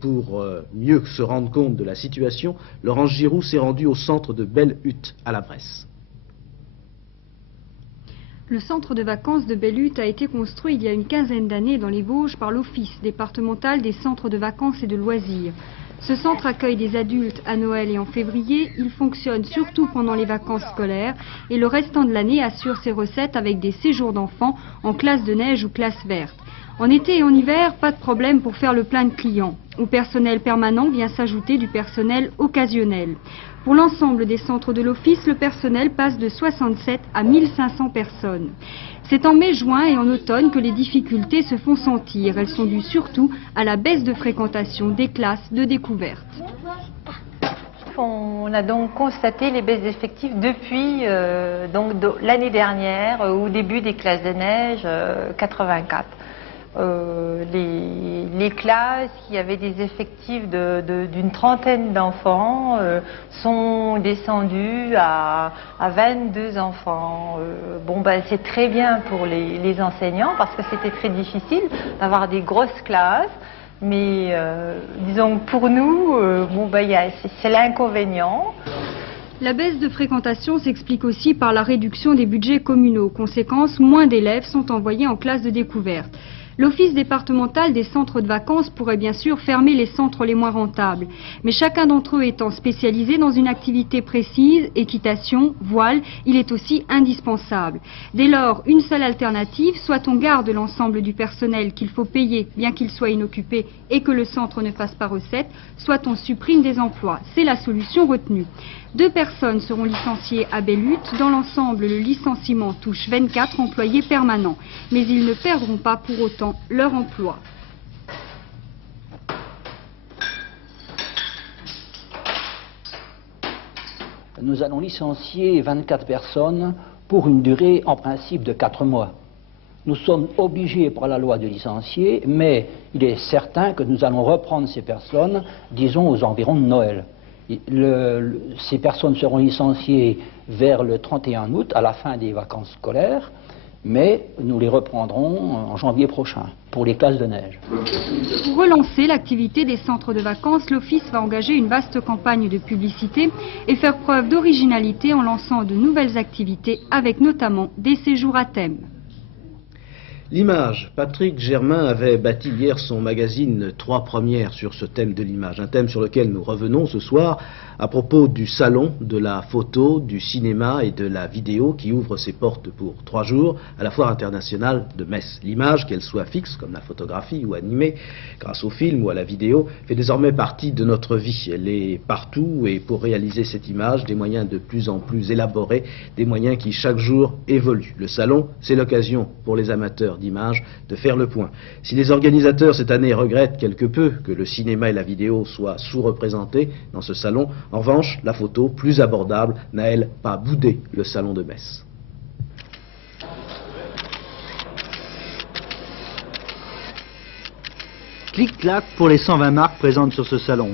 Pour mieux se rendre compte de la situation, Laurence Giroux s'est rendue au centre de Belle-Hutte à la Bresse. Le centre de vacances de Belle-Hutte a été construit il y a une quinzaine d'années dans les Vosges par l'Office départemental des centres de vacances et de loisirs. Ce centre accueille des adultes à Noël et en février. Il fonctionne surtout pendant les vacances scolaires et le restant de l'année assure ses recettes avec des séjours d'enfants en classe de neige ou classe verte. En été et en hiver, pas de problème pour faire le plein de clients. Au personnel permanent vient s'ajouter du personnel occasionnel. Pour l'ensemble des centres de l'Office, le personnel passe de 67 à 1500 personnes. C'est en mai, juin et en automne que les difficultés se font sentir. Elles sont dues surtout à la baisse de fréquentation des classes de découverte. On a donc constaté les baisses d'effectifs depuis l'année dernière, au début des classes de neige 84. Les classes qui avaient des effectifs d'une trentaine d'enfants sont descendues à 22 enfants. C'est très bien pour les enseignants parce que c'était très difficile d'avoir des grosses classes. Mais disons que pour nous, c'est l'inconvénient. La baisse de fréquentation s'explique aussi par la réduction des budgets communaux. Conséquence, moins d'élèves sont envoyés en classe de découverte. L'Office départemental des centres de vacances pourrait bien sûr fermer les centres les moins rentables. Mais chacun d'entre eux étant spécialisé dans une activité précise, équitation, voile, il est aussi indispensable. Dès lors, une seule alternative, soit on garde l'ensemble du personnel qu'il faut payer, bien qu'il soit inoccupé et que le centre ne fasse pas recette, soit on supprime des emplois. C'est la solution retenue. 2 personnes seront licenciées à Belle-Hutte. Dans l'ensemble, le licenciement touche 24 employés permanents. Mais ils ne perdront pas pour autant leur emploi. Nous allons licencier 24 personnes pour une durée en principe de 4 mois. Nous sommes obligés par la loi de licencier, mais il est certain que nous allons reprendre ces personnes, disons, aux environs de Noël. Ces personnes seront licenciées vers le 31 août, à la fin des vacances scolaires, mais nous les reprendrons en janvier prochain, pour les classes de neige. Pour relancer l'activité des centres de vacances, l'Office va engager une vaste campagne de publicité et faire preuve d'originalité en lançant de nouvelles activités, avec notamment des séjours à thème. L'image. Patrick Germain avait bâti hier son magazine 3 premières sur ce thème de l'image, un thème sur lequel nous revenons ce soir à propos du salon de la photo, du cinéma et de la vidéo qui ouvre ses portes pour 3 jours à la Foire internationale de Metz. L'image, qu'elle soit fixe comme la photographie ou animée grâce au film ou à la vidéo, fait désormais partie de notre vie. Elle est partout et pour réaliser cette image, des moyens de plus en plus élaborés, des moyens qui chaque jour évoluent. Le salon, c'est l'occasion pour les amateurs d'image de faire le point. Si les organisateurs cette année regrettent quelque peu que le cinéma et la vidéo soient sous-représentés dans ce salon, en revanche, la photo, plus abordable, n'a elle pas boudé le salon de Metz. Clic-clac pour les 120 marques présentes sur ce salon.